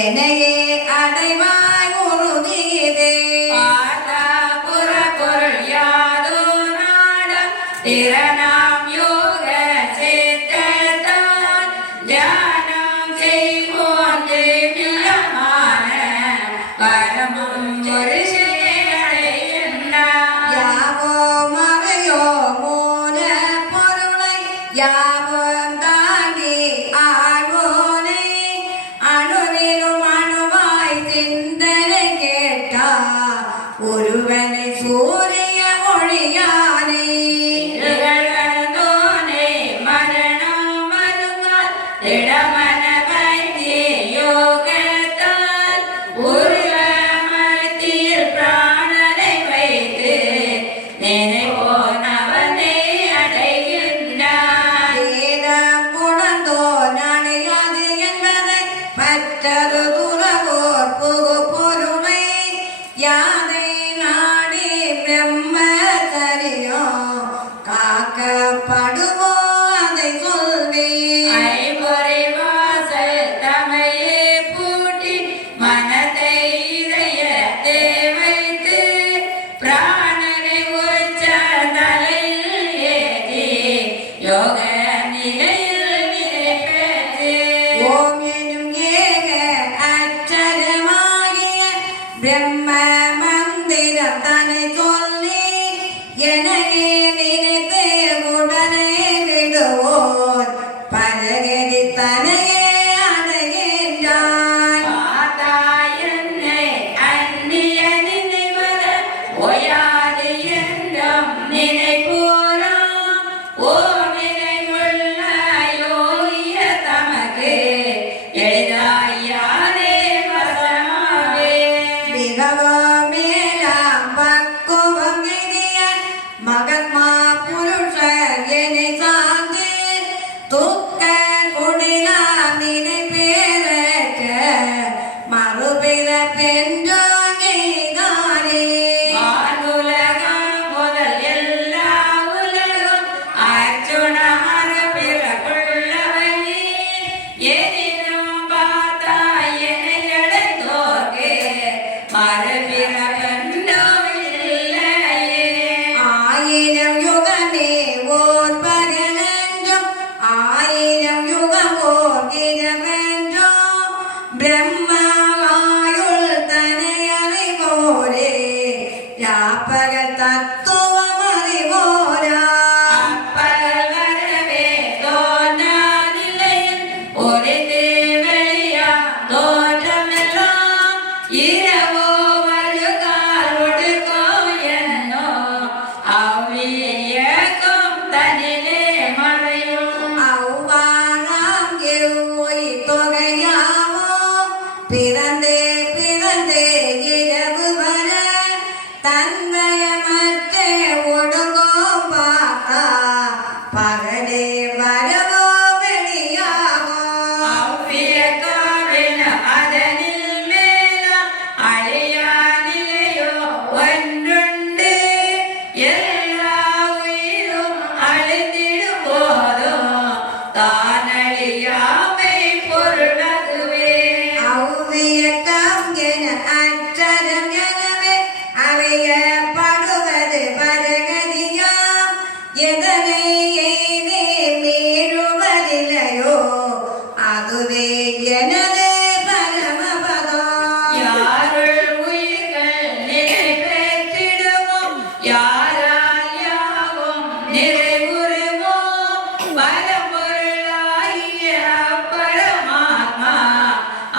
என்னையே அடைவாய் உறுதியதே பொருள் யாதோ நாடம் திறனாம் யோக சேத்தத்தான் தியானம் செய்வோம் திவ்யமான பரமும் ஒரு யாவோ மறையோ மூல பொருளை யாவும் தாங்கி ஆழ்வோனை அணுவிலும் அணுவாய் சிந்தனை கேட்டா ஒருவனை சூரிய மொழியானே மரணம் மருங்கால் திடமன வைத்திய யோகத்தால் உருவமத்தில் பிராணனை வைத்து நினைப்போனவனை அடைகின்றான். வேதம் உணர்ந்தோ நடையாது என்பதை மற்றொரு துறவோர் புகு பொருளை யாதை நாடி பிரம்மச்சரியோ காக்கப்படுவோ அதை சொல்வே ஐம்பொறை வாசல் தமையே பூட்டி மனதை இதயத்தை வைத்து பிராணனை உச்ச தலையில் ஏற்றி யோக நிலையில் நிலை பெற்று ஓம் எனும் ஏக அச்சரமாகிய பிரம்ம மந்திரம் தன்னை சொல்லி எனவே நினைத்து உடனே விடுவோர் பரகதி தனையே அடைகின்றான் என்னை அந்நிய நினைவர ஓயாது என்றும் நினைப்போராம் ஓமினை உள்ள யோகிய தமக்கு எளிதாயாதே வசமாவே மிகவோ மேலாம் பக்குவம் எதிய மகத்மா புருஷர் என்னை சார்ந்து துக்க குடிலா நினை பேரற்ற மறுபிற பென்றோங்கேதானே வானுலகம் முதல் எல்லா உலகம் அர்ஜுன மரபிறக்குள்ளவை எனினும் பார்த்தா என்னை அடைந்தோர்க்கு மரபிறக்கண்டோ இல்லையே ஆயிரம் யுகமே ஓர் பகலென்றும் ஆயிரம் யுகம் ஓர் இரவென்றோ பிரம்மாயுள் தனை அறிவோரே யாப்பக தத்துவம் அறிவோரா அப்பல் வரவே தோன்றாதில்லையில் ஒரு தேவையா தோற்றமெல்லாம் இரவோ வருகால் ஒடுக்கோ என்னோ அவ்வியக்கம் தனிலே மறையும் அவ்வாறாம் எவ்வுய் தொகையாவோ பிறந்தே பிறந்தே இரவு வர தன்மயமற்ற ஒடுங்கோ பார்த்தா பகலே வரவோ வெளியாகோ அவ்வியக்காவின அதனில் மேலாம் அழியா நிலையோ ஒன்றுண்டு எல்லா உயிரும் அழிந்திடும் போதும் தானழியாமை பொருளதுவே அவ்வியக்கம் என அற்றரம் எனவே அறியப்படுவது பரகதியாம் எதனை எய்தே மீறுவதில்லையோ அதுவே எனது பரமபதம் யாருள் உயிர்கள் நிலை பெற்றிடுமோ யாரால் யாவும் நிறைவுறுமோ பரம்பொருளாகிய பரமாத்மா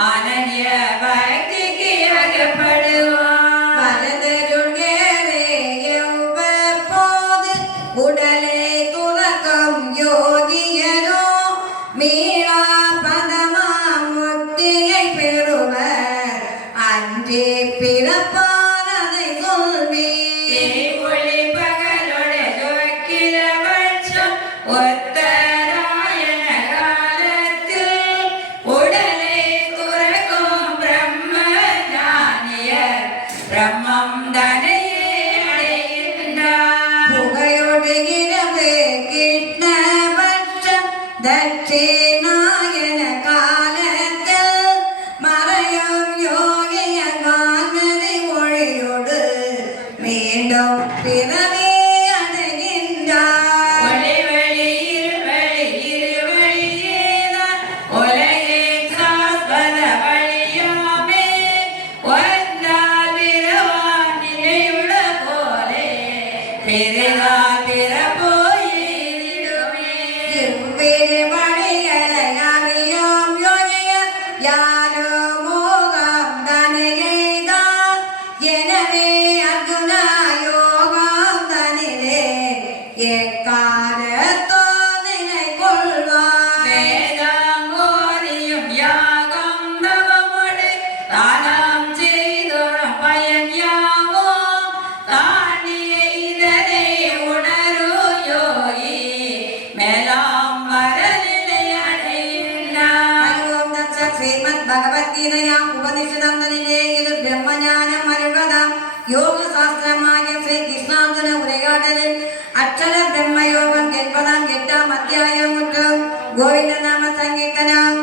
அனன்ய பக்திக்கு அகப்படுவான் பரதருள்கேரே எவ்வப்போது உடலை துறக்கும் யோகியரோ மீளா பதமா முக்தியை பெறுவர் அன்றே பிறப்பாரதை சொல்வீர் ஒளி பகலோட ஜோக்கிர வருஷம் உத்தராயண காலத்தில் உடலை துறக்கும் பிரம்ம ஞானிய ബ്രഹ്മജ്ഞാനിയാം ഉപനിഷദന്തനിലെ ഇത് ബ്രഹ്മജ്ഞാനം അരുൾവതാം യോഗശാസ്ത്രമായ ശ്രീ കൃഷ്ണാർജുന ഉരയാടലിൽ അക്ഷര ബ്രഹ്മയോഗം 8-ാം അധ്യായം ഗോവിന്ദനാമ സങ്കീർത്തനം